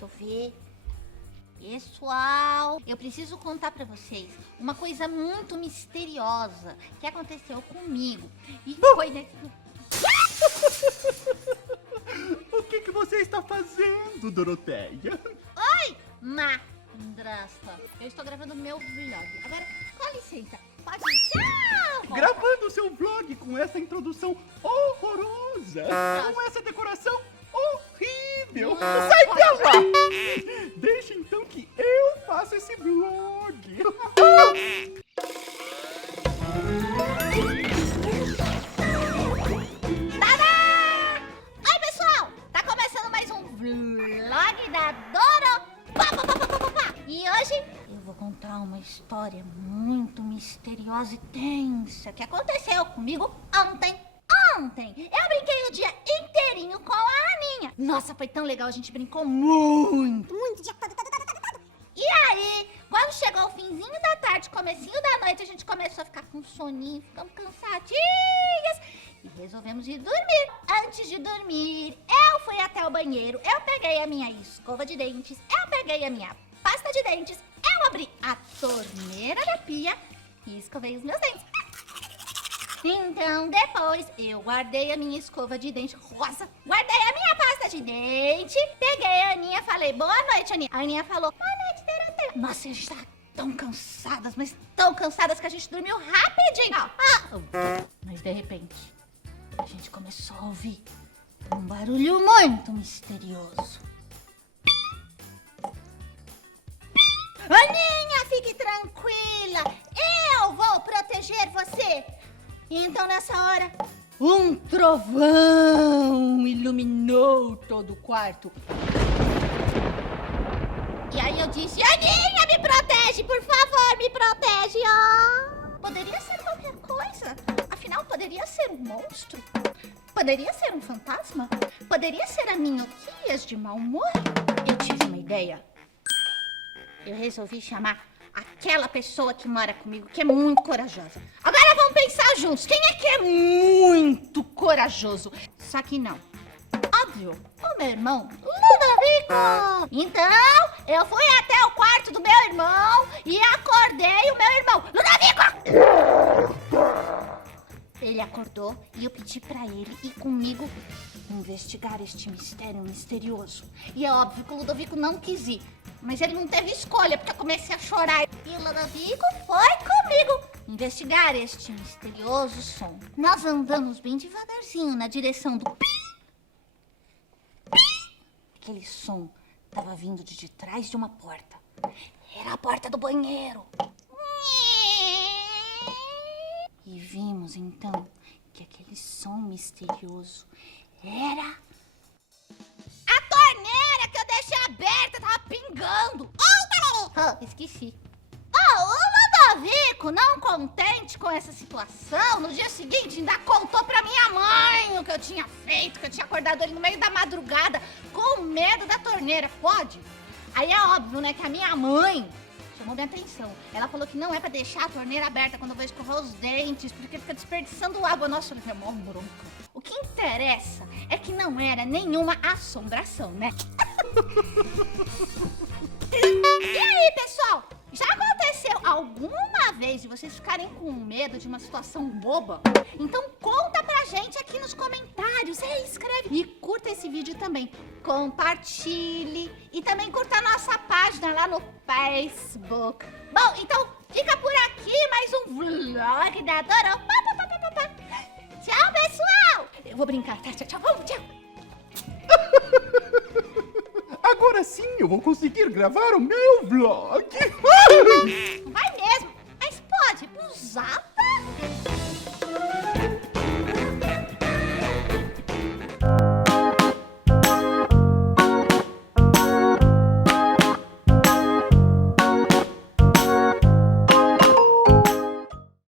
Deixa eu ver. Pessoal, eu preciso contar pra vocês uma coisa muito misteriosa que aconteceu comigo. E foi nesse... O que você está fazendo, Doroteia? Oi, madrasta. Eu estou gravando meu vlog. Agora, com licença, pode ir. Tchau! Gravando seu vlog com essa introdução horrorosa, com essa decoração horrível. Sai pra lá! Deixa então que eu faço esse vlog. Tadá! Oi, pessoal! Tá começando mais um vlog da Doro. E hoje eu vou contar uma história muito misteriosa e tensa que aconteceu comigo ontem. Eu brinquei o dia inteirinho com a Aninha. Nossa, foi tão legal, a gente brincou muito. Muito, dia todo. E aí, quando chegou o finzinho da tarde, comecinho da noite, a gente começou a ficar com soninho, ficamos cansadinhas. E resolvemos ir dormir. Antes de dormir, eu fui até o banheiro, eu peguei a minha escova de dentes, eu peguei a minha pasta de dentes, eu abri a torneira da pia e escovei os meus dentes. Então, depois, eu guardei a minha escova de dente rosa, guardei a minha pasta de dente, peguei a Aninha, falei, boa noite, Aninha. A Aninha falou, boa noite, Doroteia. Nossa, a gente tá tão cansadas, mas tão cansadas que a gente dormiu rapidinho. Mas, de repente, a gente começou a ouvir um barulho muito misterioso. Aninha, fique tranquila, eu vou proteger você. E então, nessa hora, um trovão iluminou todo o quarto. E aí eu disse, Aninha, me protege, por favor, me protege. Poderia ser qualquer coisa. Afinal, poderia ser um monstro. Poderia ser um fantasma. Poderia ser a Minhoquias de mau humor. Eu tive uma ideia. Eu resolvi chamar aquela pessoa que mora comigo, que é muito corajosa. Agora vamos pensar juntos. Quem é que é muito corajoso? Só que não. Óbvio, o meu irmão, Ludovico. Então, eu fui até o quarto do meu irmão e acordei o meu irmão. Ludovico! Ele acordou e eu pedi pra ele ir comigo investigar este mistério misterioso. E é óbvio que o Ludovico não quis ir. Mas ele não teve escolha, porque eu comecei a chorar. E o Ludovico foi comigo investigar este misterioso som. Nós andamos bem devagarzinho na direção do pi. Aquele som estava vindo de trás de uma porta. Era a porta do banheiro. E vimos então que aquele som misterioso era a torneira que eu deixei aberta, tava pingando. Esqueci. O Ludovico, não contente com essa situação, no dia seguinte ainda contou pra minha mãe o que eu tinha feito, que eu tinha acordado ele no meio da madrugada com medo da torneira. Pode? Aí é óbvio, né, que a minha mãe chamou minha atenção. Ela falou que não é pra deixar a torneira aberta quando eu vou escovar os dentes, porque fica desperdiçando água. Nossa, ele é mó bronca. O que interessa é que não era nenhuma assombração, né? E aí, pessoal? Já aconteceu alguma vez de vocês ficarem com medo de uma situação boba? Então conta pra gente aqui nos comentários. Escreve e curta esse vídeo também. Compartilhe e também curta a nossa página lá no Facebook. Bom, então fica por aqui mais um vlog da Doro. Tchau, pessoal! Eu vou brincar, tá? Tchau, vamos, tchau! Agora sim eu vou conseguir gravar o meu vlog.